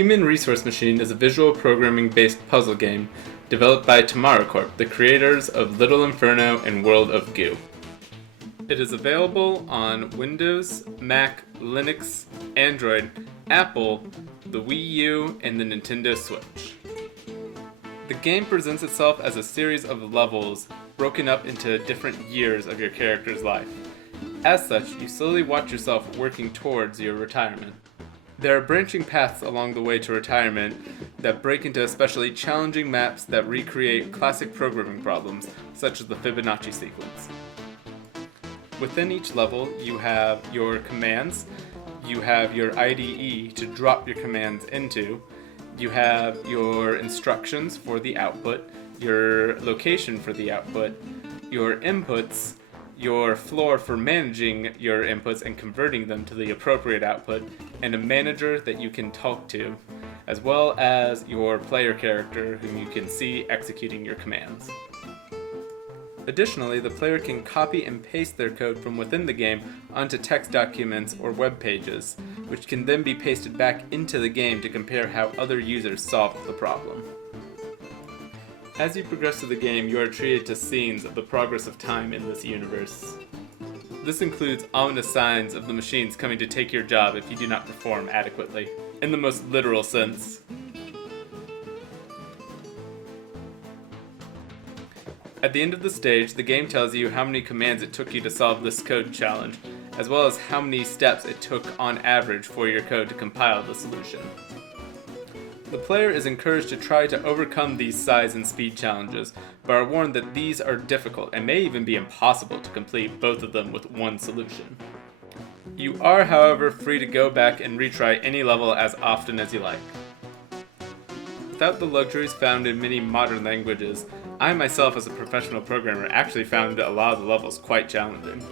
Human Resource Machine is a visual programming-based puzzle game developed by Tomorrow Corp, the creators of Little Inferno and World of Goo. It is available on Windows, Mac, Linux, Android, Apple, the Wii U, and the Nintendo Switch. The game presents itself as a series of levels broken up into different years of your character's life. As such, you slowly watch yourself working towards your retirement. There are branching paths along the way to retirement that break into especially challenging maps that recreate classic programming problems, such as the Fibonacci sequence. Within each level, you have your commands, you have your IDE to drop your commands into, you have your instructions for the output, your location for the output, your inputs, your floor for managing your inputs and converting them to the appropriate output, and a manager that you can talk to, as well as your player character whom you can see executing your commands. Additionally, the player can copy and paste their code from within the game onto text documents or web pages, which can then be pasted back into the game to compare how other users solved the problem. As you progress through the game, you are treated to scenes of the progress of time in this universe. This includes ominous signs of the machines coming to take your job if you do not perform adequately, in the most literal sense. At the end of the stage, the game tells you how many commands it took you to solve this code challenge, as well as how many steps it took on average for your code to compile the solution. The player is encouraged to try to overcome these size and speed challenges, but are warned that these are difficult and may even be impossible to complete both of them with one solution. You are, however, free to go back and retry any level as often as you like. Without the luxuries found in many modern languages, I myself as a professional programmer actually found a lot of the levels quite challenging.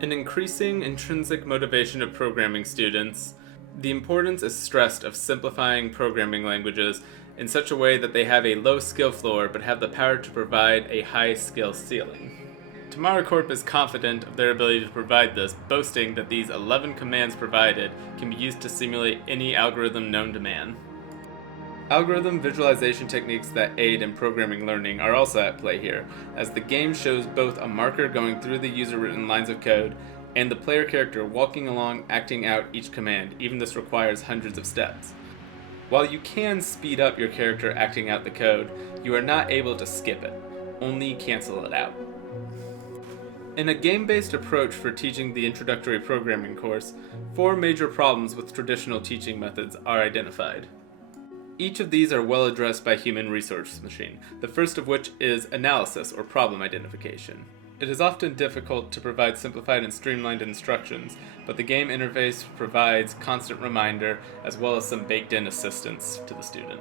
An increasing intrinsic motivation of programming students, the importance is stressed of simplifying programming languages in such a way that they have a low skill floor but have the power to provide a high skill ceiling. Tomorrow Corp is confident of their ability to provide this, boasting that these 11 commands provided can be used to simulate any algorithm known to man. Algorithm visualization techniques that aid in programming learning are also at play here, as the game shows both a marker going through the user-written lines of code and the player character walking along acting out each command. Even this requires hundreds of steps. While you can speed up your character acting out the code, you are not able to skip it, only cancel it out. In a game-based approach for teaching the introductory programming course, 4 major problems with traditional teaching methods are identified. Each of these are well addressed by Human Resource Machine, the first of which is analysis or problem identification. It is often difficult to provide simplified and streamlined instructions, but the game interface provides constant reminder as well as some baked-in assistance to the student.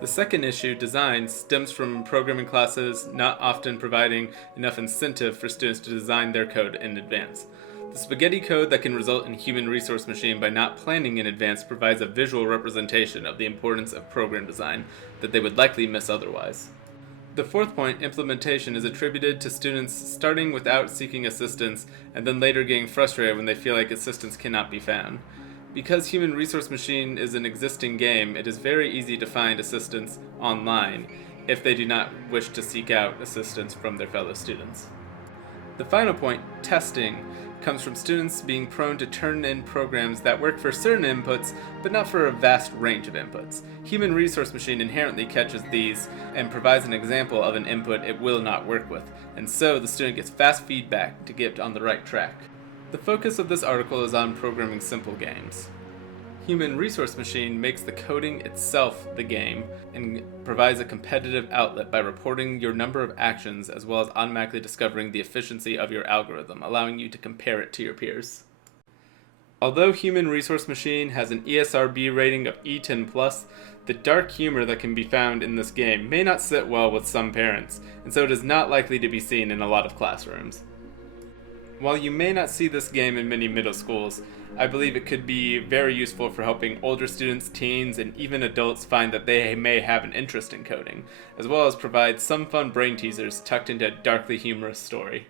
The second issue, design, stems from programming classes not often providing enough incentive for students to design their code in advance. The spaghetti code that can result in Human Resource Machine by not planning in advance provides a visual representation of the importance of program design that they would likely miss otherwise. The fourth point, implementation, is attributed to students starting without seeking assistance and then later getting frustrated when they feel like assistance cannot be found. Because Human Resource Machine is an existing game, it is very easy to find assistance online if they do not wish to seek out assistance from their fellow students. The final point, testing, comes from students being prone to turn in programs that work for certain inputs, but not for a vast range of inputs. Human Resource Machine inherently catches these and provides an example of an input it will not work with, and so the student gets fast feedback to get on the right track. The focus of this article is on programming simple games. Human Resource Machine makes the coding itself the game and provides a competitive outlet by reporting your number of actions as well as automatically discovering the efficiency of your algorithm, allowing you to compare it to your peers. Although Human Resource Machine has an ESRB rating of E10+, the dark humor that can be found in this game may not sit well with some parents, and so it is not likely to be seen in a lot of classrooms. While you may not see this game in many middle schools, I believe it could be very useful for helping older students, teens, and even adults find that they may have an interest in coding, as well as provide some fun brain teasers tucked into a darkly humorous story.